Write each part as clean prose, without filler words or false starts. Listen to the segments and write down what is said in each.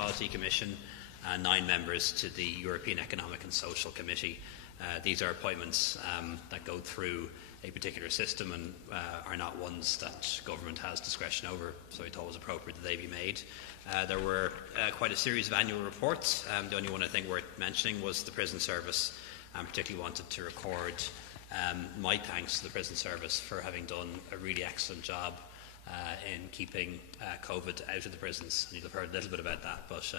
Equality Commission, and 9 members to the European Economic and Social Committee. These are appointments that go through a particular system and are not ones that government has discretion over, so we thought it was appropriate that they be made. There were quite a series of annual reports. The only one I think worth mentioning was the prison service, and particularly wanted to record my thanks to the prison service for having done a really excellent job in keeping COVID out of the prisons. And you'll have heard a little bit about that, but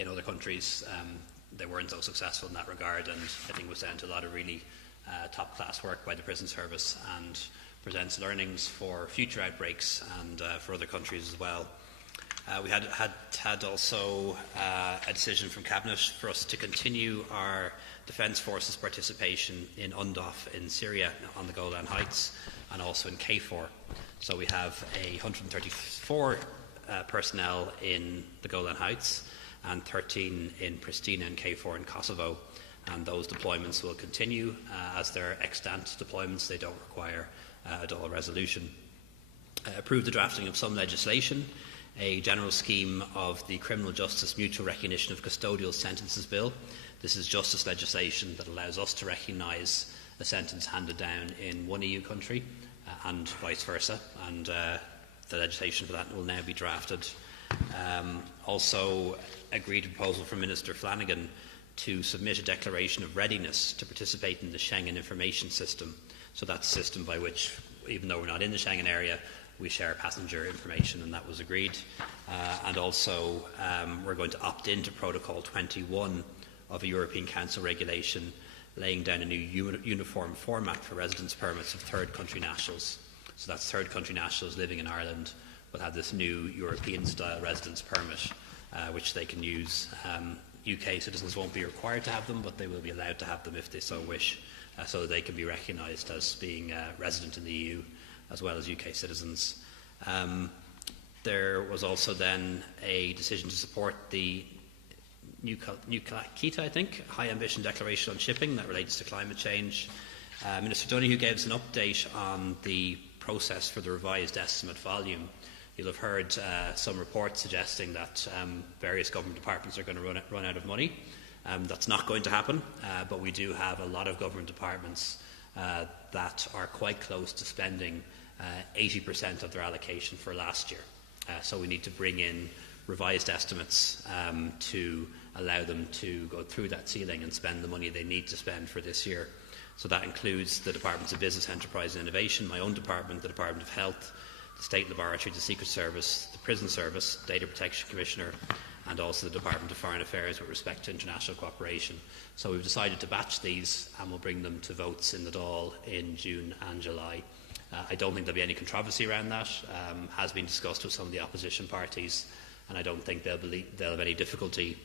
in other countries they weren't so successful in that regard, and I think it was down to a lot of really top-class work by the prison service, and presents learnings for future outbreaks and for other countries as well. We had also a decision from Cabinet for us to continue our Defence Forces participation in UNDOF in Syria on the Golan Heights, and also in KFOR. So we have 134 personnel in the Golan Heights and 13 in Pristina and KFOR in Kosovo, and those deployments will continue as they're extant deployments. They don't require a dual resolution. Approved the drafting of some legislation, a general scheme of the Criminal Justice Mutual Recognition of Custodial Sentences Bill. This is justice legislation that allows us to recognise a sentence handed down in one EU country and vice versa, and the legislation for that will now be drafted. Also agreed a proposal from Minister Flanagan to submit a declaration of readiness to participate in the Schengen Information System. So that's a system by which, even though we're not in the Schengen area, we share passenger information, and that was agreed. And also we're going to opt into Protocol 21 of a European Council regulation laying down a new uniform format for residence permits of third country nationals. So that's third country nationals living in Ireland will have this new European-style residence permit, which they can use. UK citizens won't be required to have them, but they will be allowed to have them if they so wish, so that they can be recognised as being resident in the EU as well as UK citizens. There was also then a decision to support the New Kita, I think, High Ambition Declaration on Shipping that relates to climate change. Minister Donoghue gave us an update on the process for the revised estimate volume. You'll have heard some reports suggesting that various government departments are going to run out of money. That's not going to happen, but we do have a lot of government departments that are quite close to spending 80% of their allocation for last year. So we need to bring in revised estimates to allow them to go through that ceiling and spend the money they need to spend for this year. So that includes the Departments of Business, Enterprise and Innovation, my own department, the Department of Health, the State Laboratory, the Secret Service, the Prison Service, Data Protection Commissioner, and also the Department of Foreign Affairs with respect to international cooperation. So we've decided to batch these, and we'll bring them to votes in the Dáil in June and July. I don't think there'll be any controversy around that. Has been discussed with some of the opposition parties, and I don't think they'll have any difficulty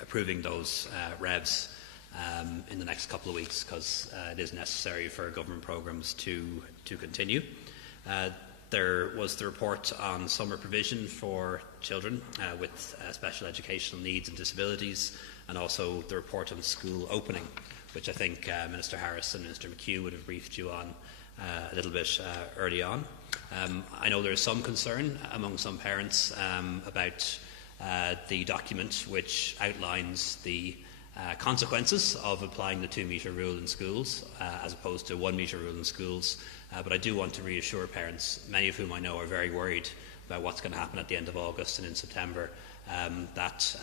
approving those revs in the next couple of weeks, because it is necessary for government programmes to continue. There was the report on summer provision for children with special educational needs and disabilities, and also the report on school opening, which I think Minister Harris and Minister McHugh would have briefed you on a little bit early on. I know there is some concern among some parents about the document which outlines the consequences of applying the 2-metre rule in schools as opposed to 1-metre rule in schools. But I do want to reassure parents, many of whom I know are very worried about what's going to happen at the end of August and in September, that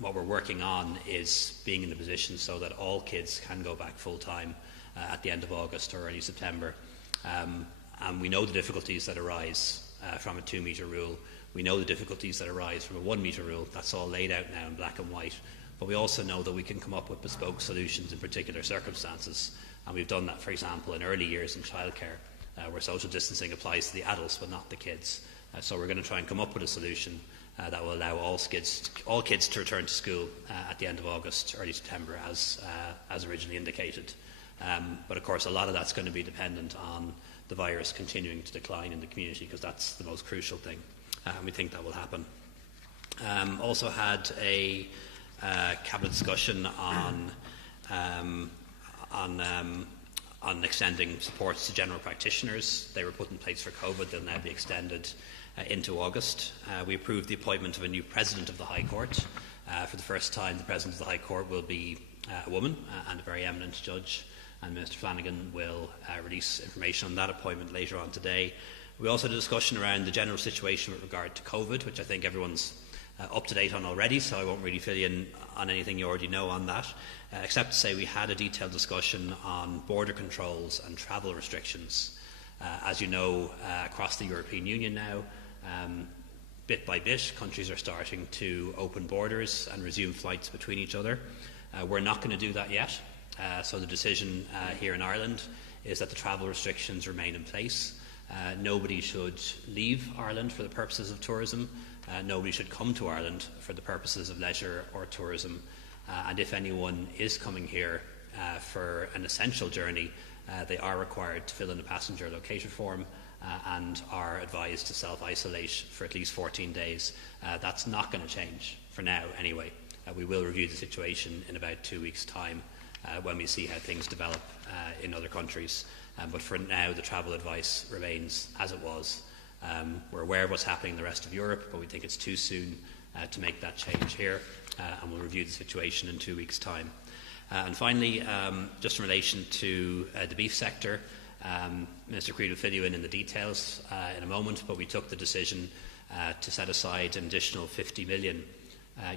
what we're working on is being in the position so that all kids can go back full-time at the end of August or early September. And we know the difficulties that arise from a 2-metre rule. We know the difficulties that arise from a 1-metre rule. That's all laid out now in black and white. But we also know that we can come up with bespoke solutions in particular circumstances. And we've done that, for example, in early years in childcare, where social distancing applies to the adults but not the kids. So we're going to try and come up with a solution that will allow all kids to return to school at the end of August, early September, as originally indicated. But of course, a lot of that's going to be dependent on the virus continuing to decline in the community, because that's the most crucial thing. And we think that will happen. Also had a cabinet discussion on extending supports to general practitioners. They were put in place for COVID. They'll now be extended into August. We approved the appointment of a new President of the High Court. For the first time, the President of the High Court will be a woman and a very eminent judge, and Minister Flanagan will release information on that appointment later on today. We also had a discussion around the general situation with regard to COVID, which I think everyone's up to date on already, so I won't really fill you in on anything you already know on that, except to say we had a detailed discussion on border controls and travel restrictions. As you know, across the European Union now, bit by bit, countries are starting to open borders and resume flights between each other. We're not going to do that yet, so the decision here in Ireland is that the travel restrictions remain in place. Nobody should leave Ireland for the purposes of tourism. Nobody should come to Ireland for the purposes of leisure or tourism. And if anyone is coming here for an essential journey, they are required to fill in a passenger locator form and are advised to self-isolate for at least 14 days. That's not going to change, for now anyway. We will review the situation in about 2 weeks' time when we see how things develop in other countries. But for now, the travel advice remains as it was. We're aware of what's happening in the rest of Europe, but we think it's too soon to make that change here, and we'll review the situation in 2 weeks' time. And finally, just in relation to the beef sector, Minister Creed will fill you in the details in a moment, but we took the decision to set aside an additional €50 million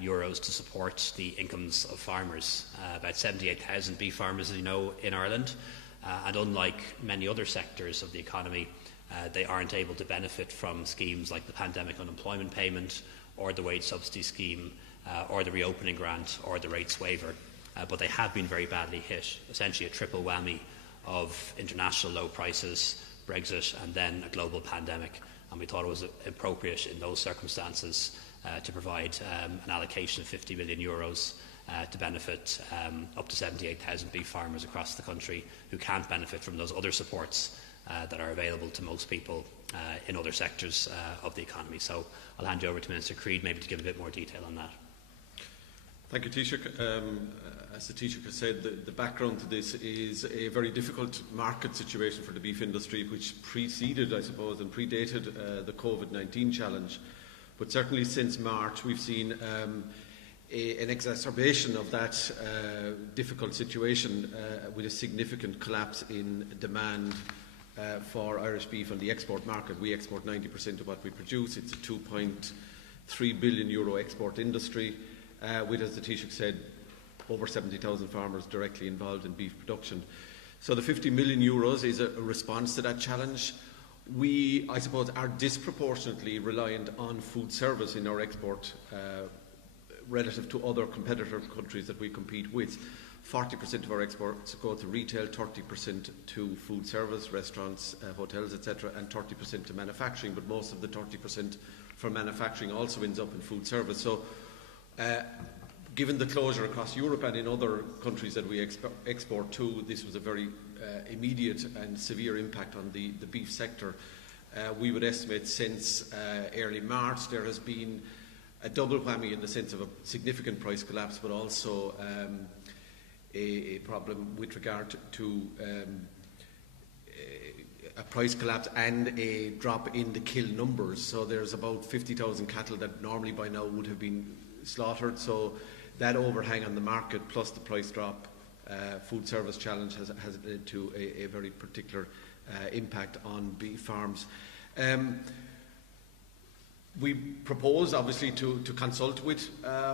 to support the incomes of farmers. About 78,000 beef farmers, as you know, in Ireland, and unlike many other sectors of the economy, they aren't able to benefit from schemes like the pandemic unemployment payment or the wage subsidy scheme or the reopening grant or the rates waiver. But they have been very badly hit, essentially a triple whammy of international low prices, Brexit and then a global pandemic. And we thought it was appropriate in those circumstances to provide an allocation of €50 million to benefit up to 78,000 beef farmers across the country who can't benefit from those other supports that are available to most people in other sectors of the economy. So I'll hand you over to Minister Creed maybe to give a bit more detail on that. Thank you, Taoiseach. As the Taoiseach has said, the background to this is a very difficult market situation for the beef industry, which preceded, I suppose, and predated the COVID-19 challenge. But certainly since March, we've seen an exacerbation of that difficult situation with a significant collapse in demand for Irish beef on the export market. We export 90% of what we produce. It's a €2.3 billion export industry, with, as the Taoiseach said, over 70,000 farmers directly involved in beef production. So the €50 million is a response to that challenge. We, I suppose, are disproportionately reliant on food service in our export relative to other competitor countries that we compete with. 40% of our exports go to retail, 30% to food service, restaurants, hotels, etc., and 30% to manufacturing, but most of the 30% for manufacturing also ends up in food service. So given the closure across Europe and in other countries that we export to, this was a very immediate and severe impact on the beef sector. We would estimate since early March there has been a double whammy in the sense of a significant price collapse, but also a problem with regard to a price collapse and a drop in the kill numbers. So there's about 50,000 cattle that normally by now would have been slaughtered. So that overhang on the market plus the price drop, food service challenge has led to a very particular impact on beef farms. We propose, obviously, to consult with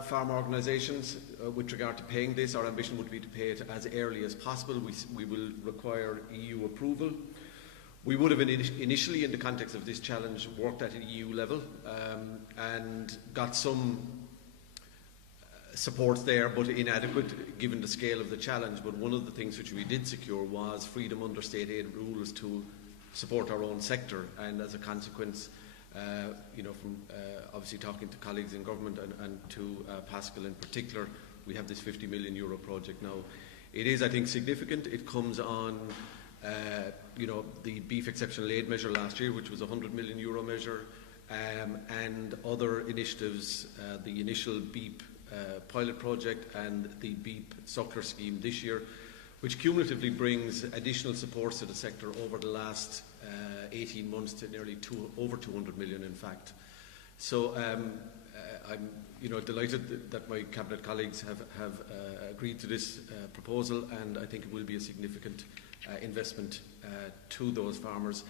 farm organisations with regard to paying this. Our ambition would be to pay it as early as possible. We will require EU approval. We would have initially, in the context of this challenge, worked at an EU level and got some support there, but inadequate given the scale of the challenge. But one of the things which we did secure was freedom under state aid rules to support our own sector, and as a consequence, from obviously talking to colleagues in government and to Pascal in particular, we have this €50 million project now. It is, I think, significant. It comes on, the beef exceptional aid measure last year, which was a €100 million measure, and other initiatives, the initial beef pilot project and the beef suckler scheme this year, which cumulatively brings additional supports to the sector over the last 18 months to nearly over 200 million, in fact. So I'm delighted that my Cabinet colleagues have agreed to this proposal, and I think it will be a significant investment to those farmers,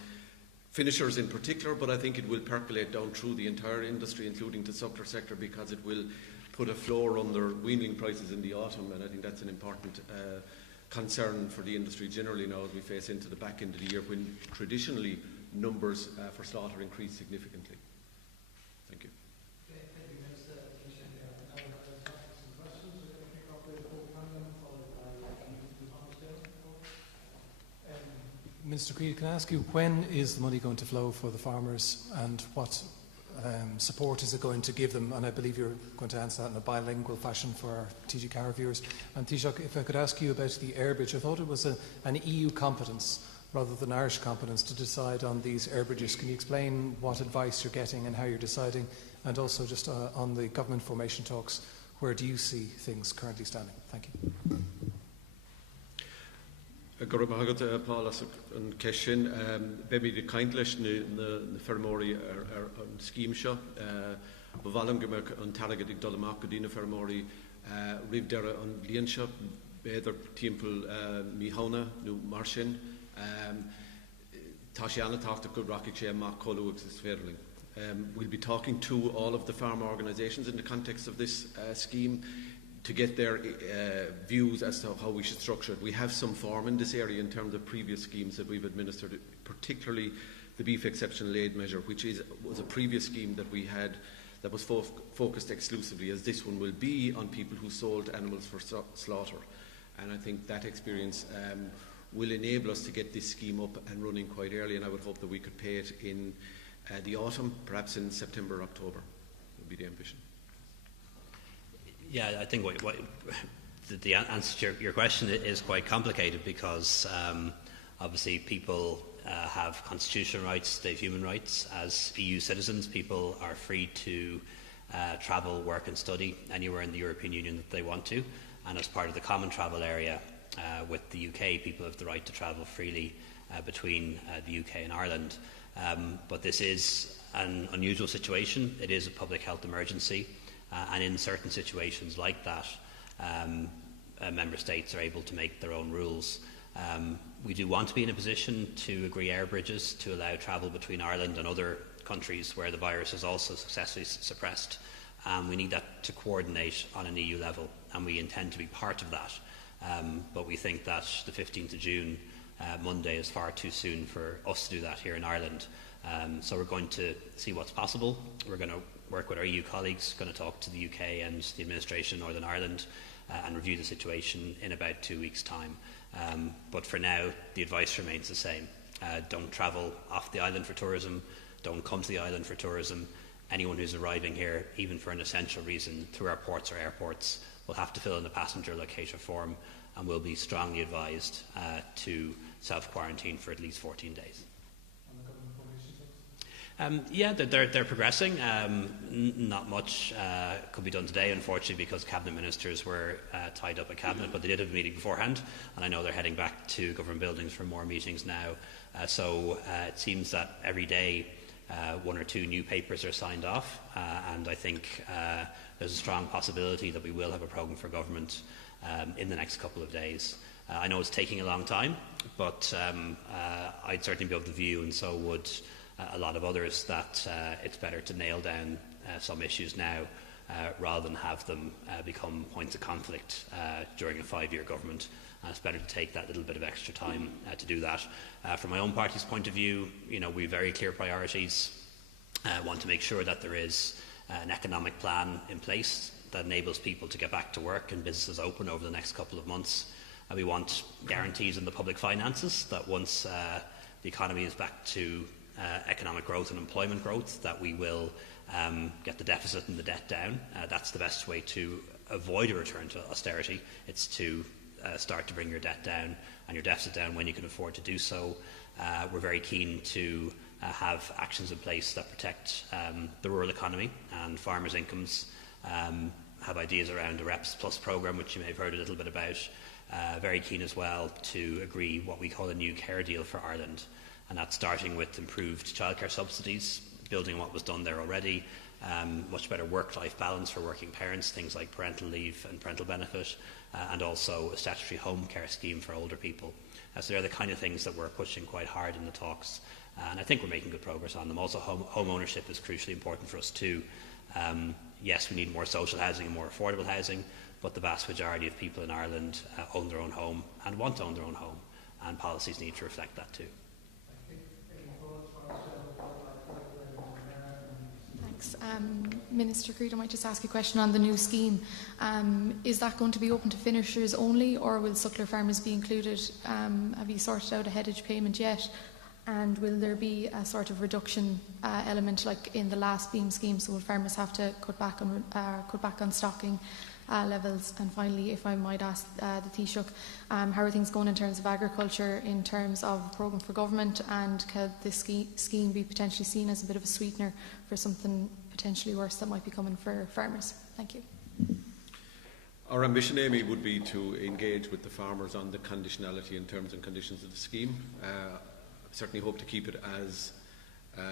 finishers in particular, but I think it will percolate down through the entire industry, including the suckler sector, because it will put a floor under weaning prices in the autumn, and I think that's an important concern for the industry generally now as we face into the back end of the year when traditionally numbers for slaughter increase significantly. Thank you. Okay, thank you, Minister. Now we're going to have some questions. We're going to kick off with Paul Conlon, followed by Minister Creed, can I ask you, when is the money going to flow for the farmers, and what support is it going to give them? And I believe you're going to answer that in a bilingual fashion for our TG Car viewers. And Taoiseach, if I could ask you about the airbridge, I thought it was an EU competence rather than Irish competence to decide on these airbridges. Can you explain what advice you're getting and how you're deciding? And also just on the government formation talks, where do you see things currently standing? Thank you. Gorab Mahagad Paul an Keshin, Bemi de Kaintlish na Fermori an scheme seo, Bavalam Gemek an Taragadig Dolamak Godina Fermori, Rivdera an Liansha, Beder Temple Mihona, Nu Marshin, Tashiana talked of good Rocky Chair Mark Kolu Sverling. We'll be talking to all of the farm organisations in the context of this scheme to get their views as to how we should structure it. We have some form in this area in terms of previous schemes that we've administered, particularly the beef exceptional aid measure, which was a previous scheme that we had that was focused exclusively, as this one will be, on people who sold animals for slaughter. And I think that experience will enable us to get this scheme up and running quite early, and I would hope that we could pay it in the autumn, perhaps in September or October, would be the ambition. Yeah, I think the answer to your question is quite complicated because obviously people have constitutional rights, they have human rights. As EU citizens, people are free to travel, work and study anywhere in the European Union that they want to. And as part of the common travel area with the UK, people have the right to travel freely between the UK and Ireland. But this is an unusual situation. It is a public health emergency. And in certain situations like that, member states are able to make their own rules. We do want to be in a position to agree air bridges to allow travel between Ireland and other countries where the virus is also successfully suppressed. We need that to coordinate on an EU level, and we intend to be part of that. But we think that the 15th of June, Monday, is far too soon for us to do that here in Ireland. So we're going to see what's possible. We're going to work with our EU colleagues, going to talk to the UK and the administration in Northern Ireland and review the situation in about 2 weeks' time. But for now, the advice remains the same. Don't travel off the island for tourism. Don't come to the island for tourism. Anyone who's arriving here, even for an essential reason, through our ports or airports, will have to fill in a passenger locator form and will be strongly advised to self-quarantine for at least 14 days. Yeah, they're progressing. Not much could be done today, unfortunately, because cabinet ministers were tied up at cabinet, but they did have a meeting beforehand, and I know they're heading back to government buildings for more meetings now. So it seems that every day one or two new papers are signed off, and I think there's a strong possibility that we will have a programme for government in the next couple of days. I know it's taking a long time, but I'd certainly be of the view, and so would a lot of others, that it's better to nail down some issues now rather than have them become points of conflict during a 5-year government. It's better to take that little bit of extra time to do that. From my own party's point of view, we have very clear priorities. Want to make sure that there is an economic plan in place that enables people to get back to work and businesses open over the next couple of months. We want guarantees in the public finances that once the economy is back to economic growth and employment growth, that we will get the deficit and the debt down. That's the best way to avoid a return to austerity. It's to start to bring your debt down and your deficit down when you can afford to do so. We're very keen to have actions in place that protect the rural economy and farmers' incomes. Have ideas around a Reps Plus programme, which you may have heard a little bit about. very keen as well to agree what we call a new care deal for Ireland, and that's starting with improved childcare subsidies, building on what was done there already, much better work-life balance for working parents, things like parental leave and parental benefit, and also a statutory home care scheme for older people. So they're the kind of things that we're pushing quite hard in the talks, and I think we're making good progress on them. Also, home ownership is crucially important for us too. Yes, we need more social housing and more affordable housing, but the vast majority of people in Ireland own their own home and want to own their own home, and policies need to reflect that too. Thanks. Minister Creed, I might just ask a question on the new scheme. Is that going to be open to finishers only, or will suckler farmers be included? Have you sorted out a headage payment yet? And will there be a sort of reduction element like in the last beam scheme, so will farmers have to cut back on stocking levels? And finally, if I might ask the Taoiseach, how are things going in terms of agriculture, in terms of a programme for government, and could this scheme be potentially seen as a bit of a sweetener for something potentially worse that might be coming for farmers? Thank you. Our ambition, Amy, would be to engage with the farmers on the conditionality and terms and conditions of the scheme. I certainly hope to keep it as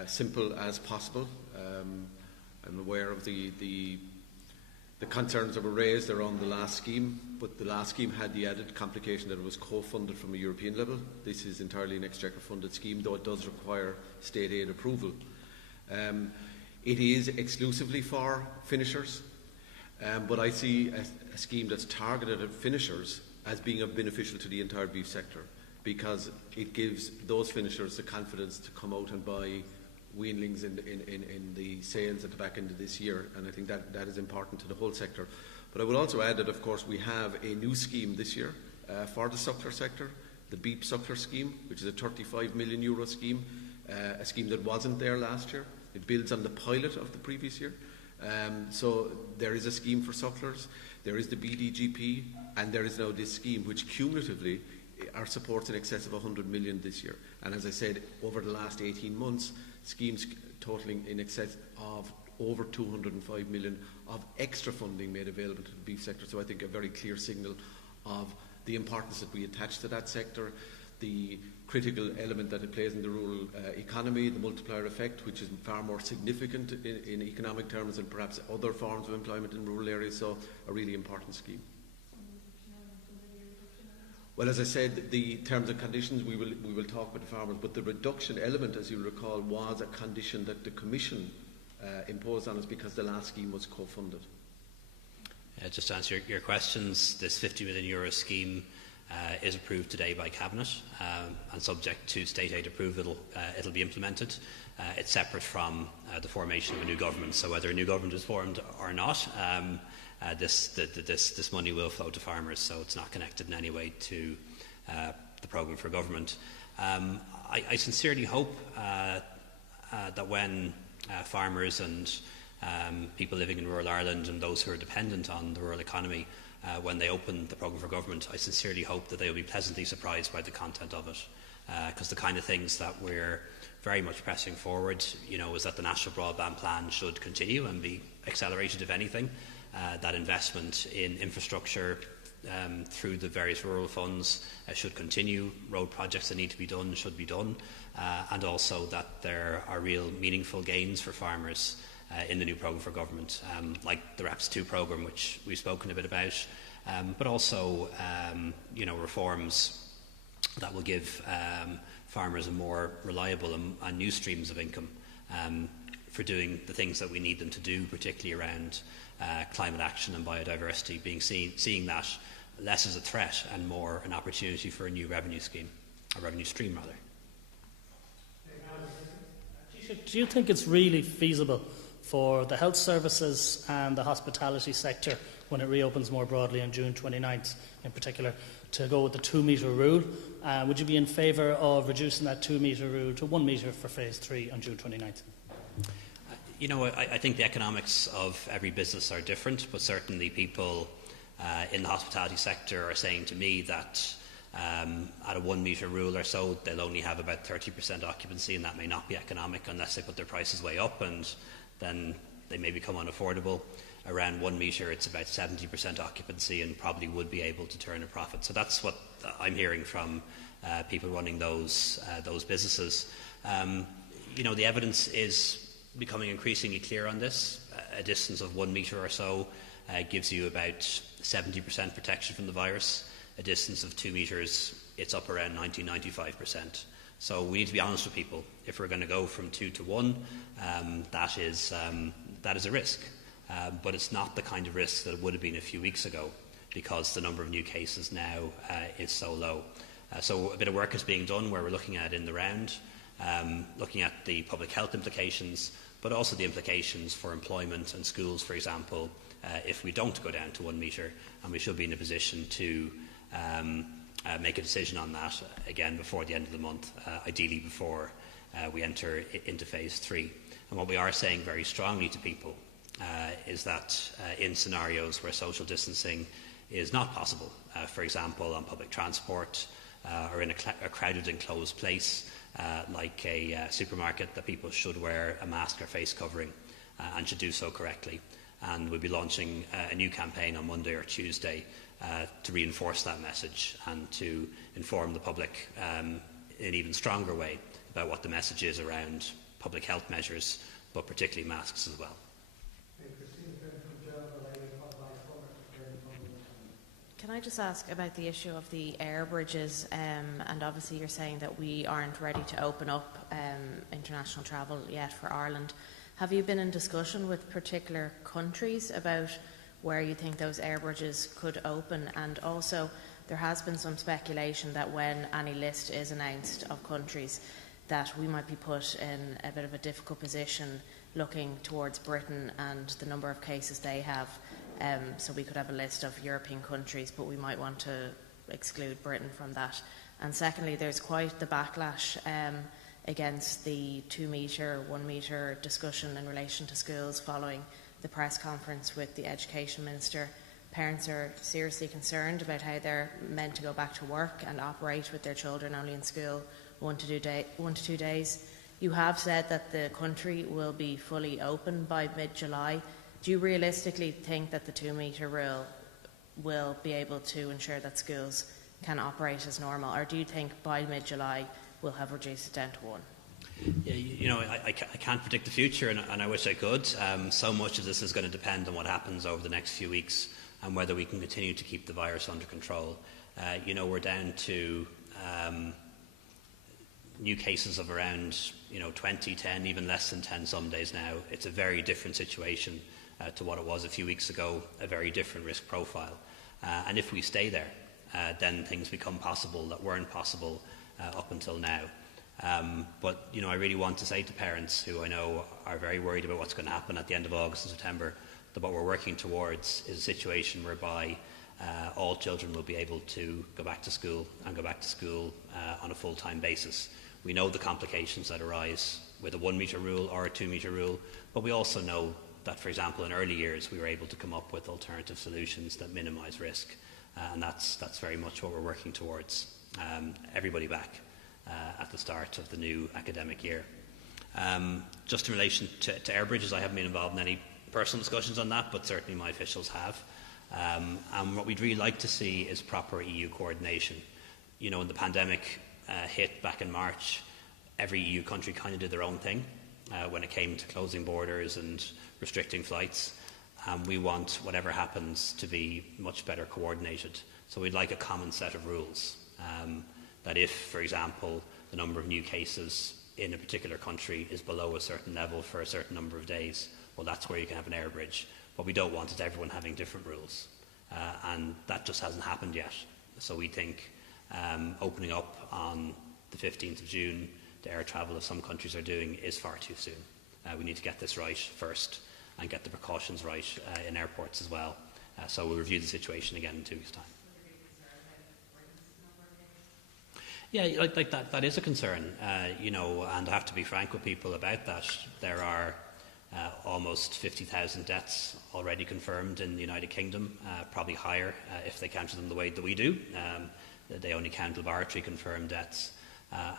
simple as possible. I'm aware of the concerns that were raised around the last scheme, but the last scheme had the added complication that it was co-funded from a European level. This is entirely an exchequer-funded scheme, though it does require state aid approval. It is exclusively for finishers, but I see a scheme that's targeted at finishers as being beneficial to the entire beef sector, because it gives those finishers the confidence to come out and buy weanlings in the sales at the back end of this year, and I think that is important to the whole sector. But I would also add that, of course, we have a new scheme this year for the suckler sector, the beef suckler scheme, which is a €35 million scheme, a scheme that wasn't there last year. It builds on the pilot of the previous year. So there is a scheme for sucklers, there is the BDGP, and there is now this scheme which cumulatively are supports in excess of 100 million this year. And as I said, over the last 18 months, schemes totalling in excess of over 205 million of extra funding made available to the beef sector. So I think a very clear signal of the importance that we attach to that sector, the critical element that it plays in the rural economy, the multiplier effect, which is far more significant in economic terms than perhaps other forms of employment in rural areas. So a really important scheme. Well, as I said, the terms and conditions, we will talk with the farmers, but the reduction element, as you recall, was a condition that the Commission imposed on us because the last scheme was co-funded. Just to answer your questions, this €50 million scheme is approved today by Cabinet, and subject to state aid approval, it'll be implemented. It's separate from the formation of a new government, so whether a new government is formed or not, this money will flow to farmers, so it's not connected in any way to the programme for government. I sincerely hope that when farmers and people living in rural Ireland and those who are dependent on the rural economy, when they open the programme for government, I sincerely hope that they will be pleasantly surprised by the content of it, because the kind of things that we're very much pressing forward, is that the National Broadband Plan should continue and be accelerated, if anything. That investment in infrastructure through the various rural funds should continue. Road projects that need to be done should be done, and also that there are real meaningful gains for farmers in the new programme for government, like the REPS 2 programme, which we've spoken a bit about, but also reforms that will give farmers a more reliable and new streams of income for doing the things that we need them to do, particularly around climate action and biodiversity, seeing that less as a threat and more an opportunity for a new revenue stream rather. Do you think it's really feasible for the health services and the hospitality sector, when it reopens more broadly on June 29th in particular, to go with the 2 metre rule? Would you be in favour of reducing that 2 metre rule to 1 metre for phase 3 on June 29th? I think the economics of every business are different, but certainly people in the hospitality sector are saying to me that at a 1 metre rule or so, they'll only have about 30% occupancy, and that may not be economic unless they put their prices way up, and then they may become unaffordable. Around 1 metre, it's about 70% occupancy and probably would be able to turn a profit. So that's what I'm hearing from people running those businesses. The evidence is becoming increasingly clear on this. A distance of 1 metre or so gives you about 70% protection from the virus. A distance of 2 metres, it's up around 90-95%. So we need to be honest with people. If we're going to go from 2 to 1, that is a risk. But it's not the kind of risk that it would have been a few weeks ago, because the number of new cases now is so low. So a bit of work is being done where we're looking at in the round, looking at the public health implications, but also the implications for employment and schools, for example, if we don't go down to 1 metre, and we should be in a position to make a decision on that, again, before the end of the month, ideally before we enter into phase 3. And what we are saying very strongly to people is that in scenarios where social distancing is not possible, for example, on public transport or in a crowded enclosed place like a supermarket, that people should wear a mask or face covering and should do so correctly. And we'll be launching a new campaign on Monday or Tuesday to reinforce that message and to inform the public in an even stronger way about what the message is around public health measures, but particularly masks as well. Can I just ask about the issue of the air bridges? And obviously you're saying that we aren't ready to open up international travel yet for Ireland. Have you been in discussion with particular countries about where you think those air bridges could open? And also, there has been some speculation that when any list is announced of countries, that we might be put in a bit of a difficult position looking towards Britain and the number of cases they have. So we could have a list of European countries, but we might want to exclude Britain from that. And secondly, there's quite the backlash against the 2 metre, 1 metre discussion in relation to schools following the press conference with the Education Minister. Parents are seriously concerned about how they're meant to go back to work and operate with their children only in school 1 to 2 days. You have said that the country will be fully open by mid-July. Do you realistically think that the 2 metre rule will be able to ensure that schools can operate as normal, or do you think by mid-July we'll have reduced it down to 1? Yeah, I can't predict the future, and I wish I could. So much of this is going to depend on what happens over the next few weeks and whether we can continue to keep the virus under control. We're down to new cases of around 20, 10, even less than 10 some days now. It's a very different situation to what it was a few weeks ago, a very different risk profile. And if we stay there, then things become possible that weren't possible up until now. But I really want to say to parents who I know are very worried about what's going to happen at the end of August and September, that what we're working towards is a situation whereby all children will be able to go back to school and go back to school on a full-time basis. We know the complications that arise with a 1 metre rule or a 2 metre rule, but we also know that, for example, in early years we were able to come up with alternative solutions that minimise risk, and that's very much what we're working towards. Everybody back at the start of the new academic year. Just in relation to air bridges, I haven't been involved in any personal discussions on that, but certainly my officials have. And what we'd really like to see is proper EU coordination. When the pandemic hit back in March, every EU country kind of did their own thing when it came to closing borders and restricting flights. We want whatever happens to be much better coordinated. So we'd like a common set of rules. That if, for example, the number of new cases in a particular country is below a certain level for a certain number of days, well, that's where you can have an air bridge. What we don't want is everyone having different rules. And that just hasn't happened yet. So we think opening up on the 15th of June to air travel, as some countries are doing, is far too soon. We need to get this right first and get the precautions right in airports as well. So we'll review the situation again in 2 weeks' time. Yeah, like that is a concern, and I have to be frank with people about that. There are almost 50,000 deaths already confirmed in the United Kingdom, probably higher if they counted them the way that we do. They only count laboratory confirmed deaths,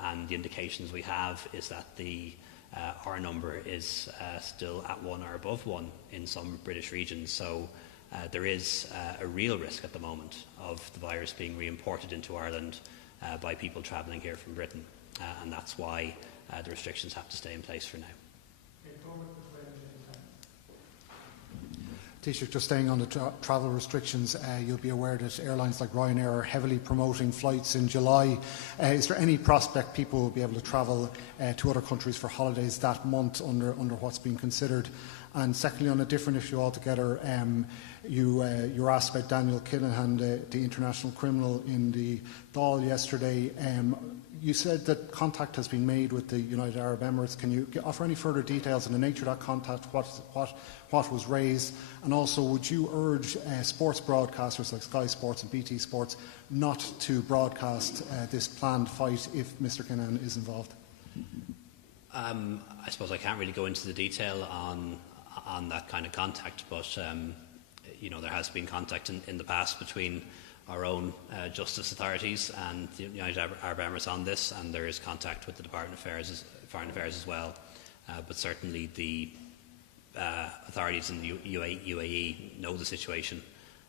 and the indications we have is that the our number is still at 1 or above 1 in some British regions. So there is a real risk at the moment of the virus being re-imported into Ireland by people travelling here from Britain, and that's why the restrictions have to stay in place for now. Taoiseach, just staying on the travel restrictions, you'll be aware that airlines like Ryanair are heavily promoting flights in July. Is there any prospect people will be able to travel to other countries for holidays that month under what's being considered? And secondly, on a different issue altogether, you were asked about Daniel Kinahan, the international criminal, in the Dáil yesterday. You said that contact has been made with the United Arab Emirates. Can you offer any further details on the nature of that contact, what was raised? And also, would you urge sports broadcasters like Sky Sports and BT Sports not to broadcast this planned fight if Mr Kinahan is involved? I suppose I can't really go into the detail on that kind of contact, but there has been contact in the past between our own justice authorities and the United Arab Emirates on this, and there is contact with the Department of Foreign Affairs as well. But certainly the authorities in the UAE know the situation,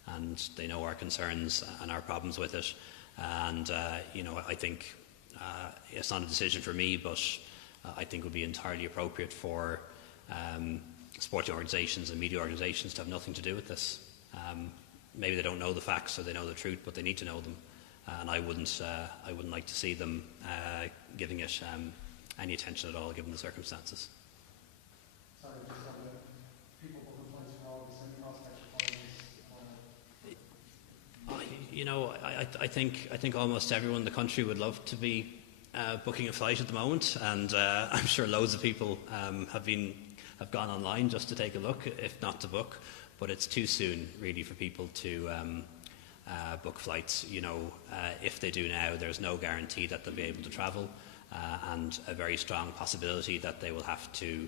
and they know our concerns and our problems with it. And I think it's not a decision for me, but I think it would be entirely appropriate for sporting organisations and media organisations to have nothing to do with this. Maybe they don't know the facts or they know the truth, but they need to know them. And I wouldn't like to see them giving it any attention at all, given the circumstances. Sorry, just on the people booking flights for all the same prospects. I think almost everyone in the country would love to be booking a flight at the moment, and I'm sure loads of people have gone online just to take a look, if not to book. But it's too soon, really, for people to book flights. If they do now, there's no guarantee that they'll be able to travel, and a very strong possibility that they will have to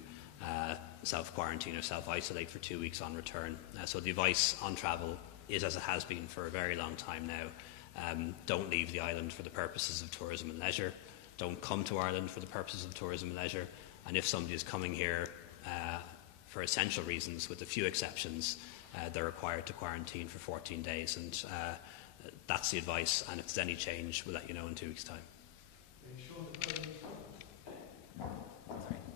self-quarantine or self-isolate for 2 weeks on return. So the advice on travel is as it has been for a very long time now. Don't leave the island for the purposes of tourism and leisure. Don't come to Ireland for the purposes of tourism and leisure. And if somebody is coming here for essential reasons, with a few exceptions, they're required to quarantine for 14 days. And that's the advice. And if there's any change, we'll let you know in 2 weeks' time.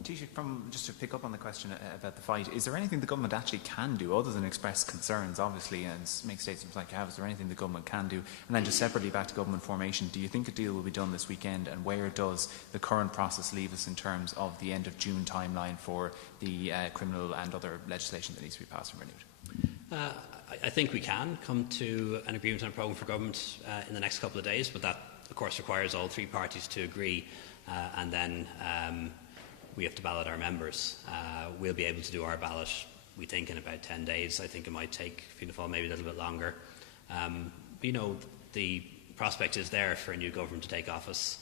Taoiseach, just to pick up on the question about the fight, is there anything the government actually can do other than express concerns, obviously, and make statements like you have? Is there anything the government can do? And then just separately back to government formation, do you think a deal will be done this weekend, and where does the current process leave us in terms of the end of June timeline for the criminal and other legislation that needs to be passed and renewed? I think we can come to an agreement on a programme for government in the next couple of days, but that, of course, requires all three parties to agree, and then we have to ballot our members. We'll be able to do our ballot, we think, in about 10 days. I think it might take Fianna Fáil maybe a little bit longer. The prospect is there for a new government to take office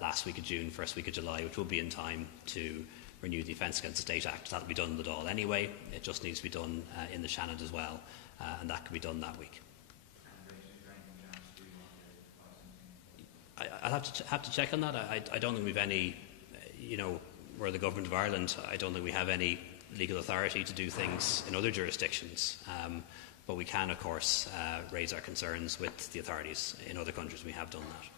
last week of June, first week of July, which will be in time to renew the Offence Against the State Act. That will be done in the Dáil anyway. It just needs to be done in the Shannon as well, and that can be done that week. I'll have to check on that. I don't think we've any, we're the Government of Ireland. I don't think we have any legal authority to do things in other jurisdictions. But we can, of course, raise our concerns with the authorities in other countries. We have done that.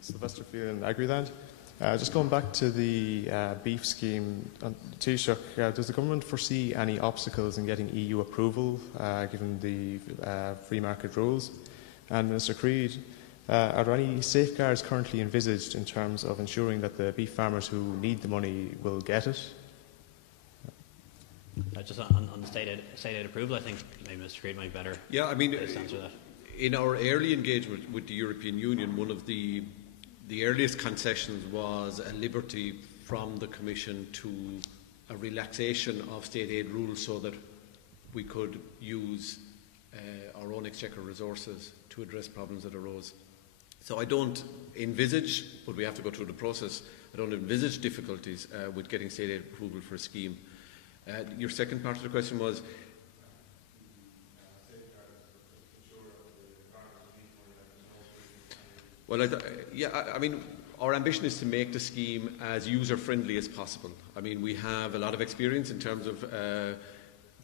Sylvester Field in Agriland. Just going back to the beef scheme, Taoiseach, does the government foresee any obstacles in getting EU approval, given the free market rules? And Minister Creed, are there any safeguards currently envisaged in terms of ensuring that the beef farmers who need the money will get it? Just on the state aid approval, I think maybe Mr. Creed might be better. Yeah, I mean, answer that. In our early engagement with the European Union, one of the earliest concessions was a liberty from the Commission to a relaxation of state aid rules so that we could use our own exchequer resources to address problems that arose. So I don't envisage, but we have to go through the process, I don't envisage difficulties with getting state aid approval for a scheme. Your second part of the question was? Well, I mean, our ambition is to make the scheme as user-friendly as possible. I mean, we have a lot of experience in terms of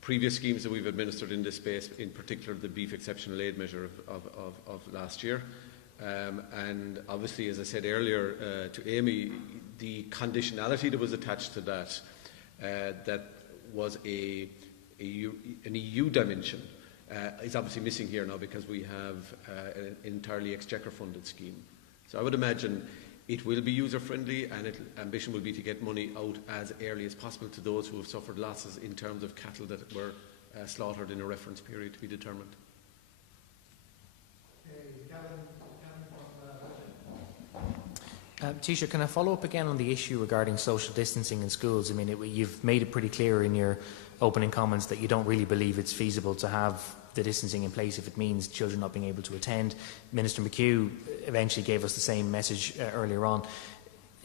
previous schemes that we've administered in this space, in particular the beef exceptional aid measure of last year. And obviously, as I said earlier to Amy, the conditionality that was attached to that, that was an EU dimension, is obviously missing here now because we have an entirely exchequer-funded scheme. So I would imagine it will be user-friendly, and ambition will be to get money out as early as possible to those who have suffered losses in terms of cattle that were slaughtered in a reference period to be determined. Taoiseach, can I follow up again on the issue regarding social distancing in schools? I mean, you've made it pretty clear in your opening comments that you don't really believe it's feasible to have the distancing in place if it means children not being able to attend. Minister McHugh eventually gave us the same message earlier on.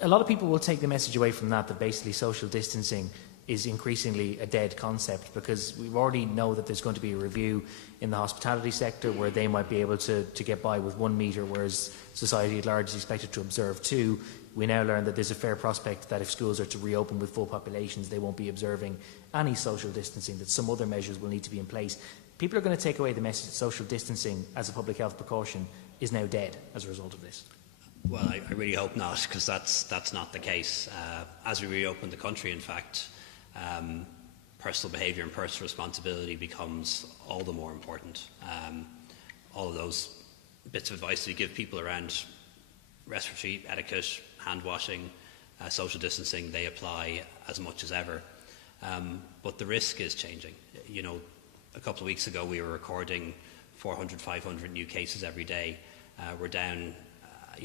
A lot of people will take the message away from that basically social distancing is increasingly a dead concept, because we already know that there's going to be a review in the hospitality sector where they might be able to get by with 1 metre, whereas society at large is expected to observe 2. We now learn that there's a fair prospect that if schools are to reopen with full populations, they won't be observing any social distancing, that some other measures will need to be in place. People are going to take away the message that social distancing as a public health precaution is now dead as a result of this. Well, I really hope not, because that's not the case. As we reopen the country, in fact, personal behaviour and personal responsibility becomes all the more important. All of those bits of advice we give people around respiratory etiquette, hand washing, social distancing, they apply as much as ever. But the risk is changing. You know, a couple of weeks ago we were recording 400, 500 new cases every day. We're down,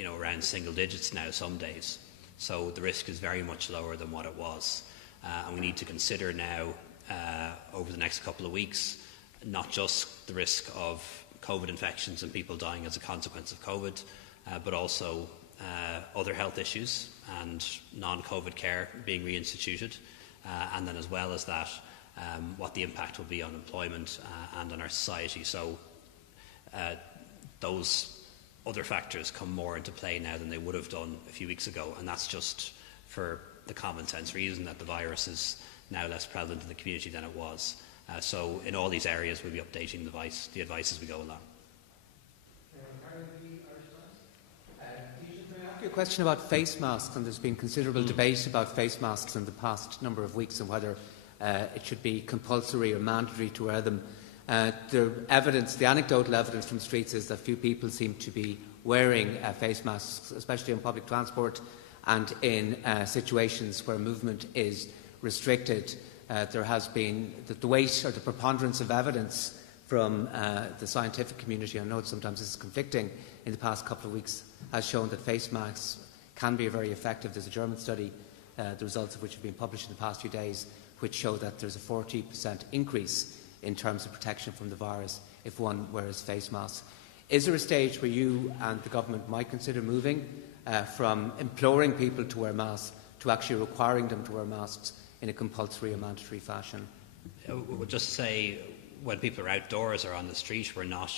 around single digits now some days. So the risk is very much lower than what it was. And we need to consider now, over the next couple of weeks, not just the risk of COVID infections and people dying as a consequence of COVID, but also other health issues and non-COVID care being reinstituted, and then as well as that, what the impact will be on employment and on our society. So those other factors come more into play now than they would have done a few weeks ago, and that's just for the common sense reason that the virus is now less prevalent in the community than it was. So in all these areas we'll be updating the advice as we go along. May I ask you a question about face masks? And there's been considerable debate about face masks in the past number of weeks and whether it should be compulsory or mandatory to wear them. The anecdotal evidence from the streets is that few people seem to be wearing face masks, especially on public transport and in situations where movement is restricted. There has been the weight or the preponderance of evidence from the scientific community, I know sometimes this is conflicting, in the past couple of weeks has shown that face masks can be very effective. There's a German study, the results of which have been published in the past few days, which show that there's a 40% increase in terms of protection from the virus if one wears face masks. Is there a stage where you and the government might consider moving from imploring people to wear masks to actually requiring them to wear masks in a compulsory or mandatory fashion? We'll just say, when people are outdoors or on the street, we're not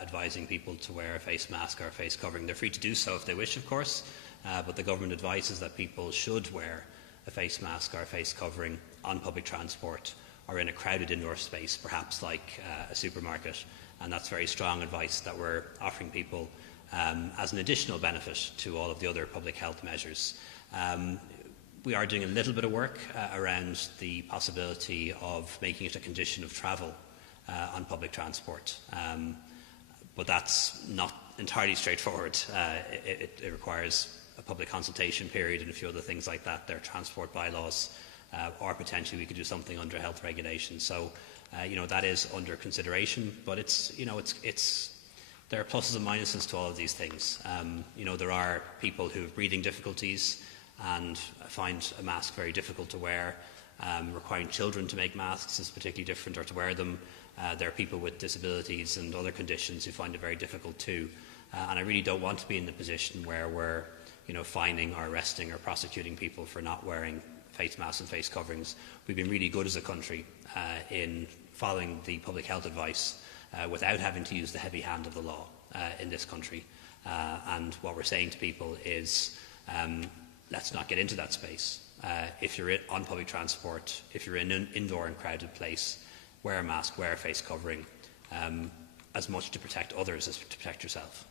advising people to wear a face mask or a face covering. They're free to do so if they wish, of course, but the government advises that people should wear a face mask or a face covering on public transport or in a crowded indoor space, perhaps like a supermarket. And that's very strong advice that we're offering people as an additional benefit to all of the other public health measures. We are doing a little bit of work around the possibility of making it a condition of travel on public transport. But that's not entirely straightforward. It requires a public consultation period and a few other things like that. There are transport bylaws, or potentially we could do something under health regulations. So, that is under consideration, but there are pluses and minuses to all of these things. There are people who have breathing difficulties and find a mask very difficult to wear. Requiring children to make masks is particularly different, or to wear them. There are people with disabilities and other conditions who find it very difficult too. And I really don't want to be in the position where we're fining or arresting or prosecuting people for not wearing face masks and face coverings. We've been really good as a country in following the public health advice without having to use the heavy hand of the law in this country. And what we're saying to people is, let's not get into that space. If you're on public transport, if you're in an indoor and crowded place, wear a mask, wear a face covering, as much to protect others as to protect yourself.